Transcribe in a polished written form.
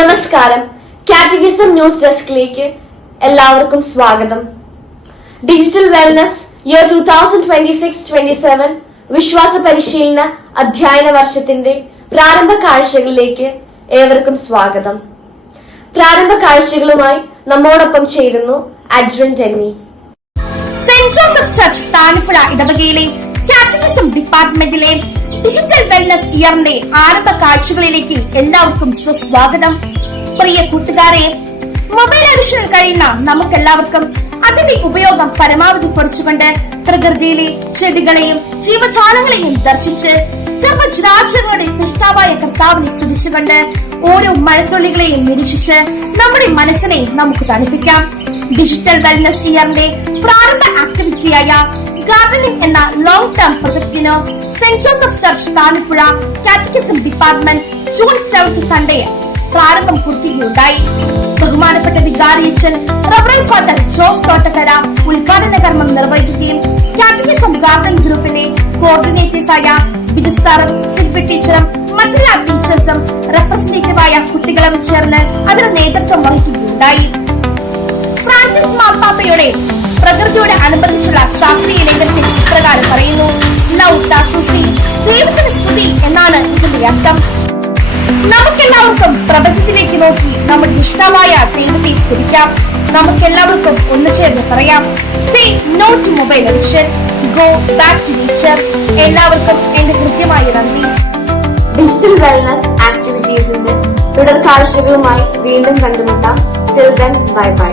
നമസ്കാരം. Catechism news ഡെസ്കിലേക്ക് എല്ലാവർക്കും സ്വാഗതം. ഡിജിറ്റൽ വെൽനസ് ഇയർ 2026-27 വിശ്വാസ പരിശീലന അധ്യയന വർഷത്തിന്റെ പ്രാരംഭ കാഴ്ചകളിലേക്ക് ഏവർക്കും സ്വാഗതം. പ്രാരംഭ കാഴ്ചകളുമായി നമ്മോടൊപ്പം ചേരുന്നു അഡ്രിൻ ടെന്നി. സെന്റ് ജോസഫ് ചർച്ച് താണിപ്പുഴ ഇടവകയിലെ കാറ്റഗിസം ഡിപ്പാർട്ട്മെന്റിലെ ഡിജിറ്റൽ വെൽനസ് ഇയറിന്റെ ആരംഭ കാഴ്ചകളിലേക്ക് എല്ലാവർക്കും സുസ്വാഗതം. പ്രിയ കൂട്ടുകാരെ, മൊബൈൽ അഡിക്ഷനിൽ കഴിയുന്ന നമുക്കെല്ലാവർക്കും അതിന്റെ ഉപയോഗം പരമാവധി കുറച്ചുകൊണ്ട് പ്രകൃതിയിലെ ചെടികളെയും ജീവജാലങ്ങളെയും ദർശിച്ച് സർവ്വജരാചരങ്ങളുടെ സൃഷ്ടാവായ കർത്താവിനെ സ്തുതിച്ചുകൊണ്ട് ഓരോ മഴത്തുള്ളികളെയും നിരീക്ഷിച്ച് നമ്മുടെ മനസ്സിനെ നമുക്ക് തണുപ്പിക്കാം. ഡിജിറ്റൽ വെൽനസ് ഇയറിന്റെ പ്രാരംഭ ആക്ടിവിറ്റിയായ ഗാർഡനിംഗ് എന്ന ലോങ് ടേം പ്രൊജക്ടിന് Saint Joseph church Thanipuzha catechism department June 7 Sunday പ്രാരംഭം കുറിക്കുകയുണ്ടായി. ബഹുമാനപ്പെട്ട വികാരിയച്ഛൻ റവറന്റ് ഫാദർ ജോസ് തോട്ടക്കര ഉദ്ഘാടന കർമ്മം നിർവഹിക്കുകയും കാറ്റഗിസം ഗാർഡൻ ഗ്രൂപ്പിന്റെ കോർഡിനേറ്റേഴ്സായ ബിജു സാറും സിൽവി ടീച്ചറും മറ്റെല്ലാ ടീച്ചേഴ്സും റെപ്രസെന്റേറ്റീവായ കുട്ടികളും ചേർന്ന് അതിന് നേതൃത്വം വഹിക്കുകയുണ്ടായി. ഫ്രാൻസിസ് മാർപ്പാപ്പയുടെ പ്രകൃതിയോട് അനുബന്ധിച്ചുള്ള ചാക്രിക ലേഖനത്തിൽ ഇപ്രകാരം പറയുന്നു: ലവ് ടാക്സി, ദൈവത്തിന് സ്തുതി എന്നാണ് ഇതിന്റെ അർത്ഥം. നമുക്കെല്ലാവർക്കും പ്രപഞ്ചത്തിലേക്ക് നോക്കി നമ്മുടെ ഇഷ്ടമായ ദൈവത്തെ സ്തുതിക്കാം. നമുക്കെല്ലാവർക്കും ഒന്ന് ചേർന്ന് പറയാം: say no to mobile addiction, go back to nature. എല്ലാവർക്കും എന്റെ ഹൃദ്യമായ നന്ദി. ഡിജിറ്റൽ വെൽനസ് ആക്ടിവിറ്റീസിന്റെ തുടർ കാഴ്ചകളുമായി വീണ്ടും കണ്ടുമുട്ടാം. Till then, bye bye.